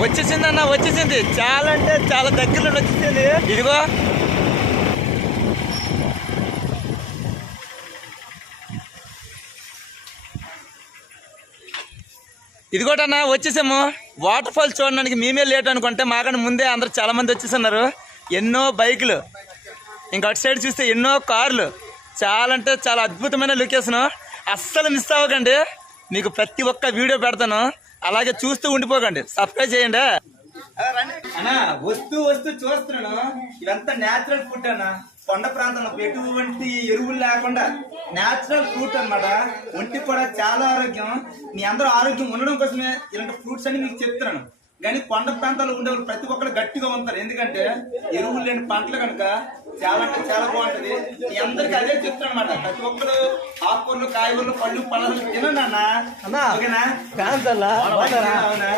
వచ్చేసింది అన్న వచ్చేసింది. చాలా అంటే చాలా దగ్గరలో వచ్చేసింది. ఇదిగో. ఇదిగోటన్నా వచ్చేసాము. వాటర్ ఫాల్ చూడడానికి మేమే లేట్ అనుకుంటే మాకన్నా ముందే అందరు చాలా మంది వచ్చేస్తున్నారు. ఎన్నో బైకులు. ఇంకా అటు సైడ్ చూస్తే ఎన్నో కార్లు. చాలా అంటే చాలా అద్భుతమైన లొకేషన్. అస్సలు మిస్ అవ్వకండి. మీకు ప్రతి ఒక్క వీడియో పెడతాను. అలాగే చూస్తూ ఉండిపోకండి. సబ్స్క్రైబ్ చేయండి. అన్నా వస్తూ వస్తూ చూస్తున్నాను. ఇదంతా నేచురల్ ఫుడ్ అన్న. కొండ ప్రాంతంలో ఎటువంటి ఎరువులు లేకుండా నేచురల్ ఫ్రూట్ అన్నమాట. ఒంటికి కూడా చాలా ఆరోగ్యం. మీ అందరూ ఆరోగ్యం ఉండడం కోసమే ఇలాంటి ఫ్రూట్స్ అన్ని మీకు చెప్తున్నాను. కానీ కొండ ప్రాంతాల్లో ఉండే ప్రతి ఒక్కరు గట్టిగా ఉంటారు. ఎందుకంటే ఎరువులు లేని పంటలు కనుక చాలా అంటే చాలా బాగుంటది. మీ అందరికి అదే చెప్తాను అనమాట ప్రతి ఒక్కరు ఆకుకూరలు కాయగూరలు పళ్ళు పళ్ళు తినండి అన్న. ఓకేనా? అవునా?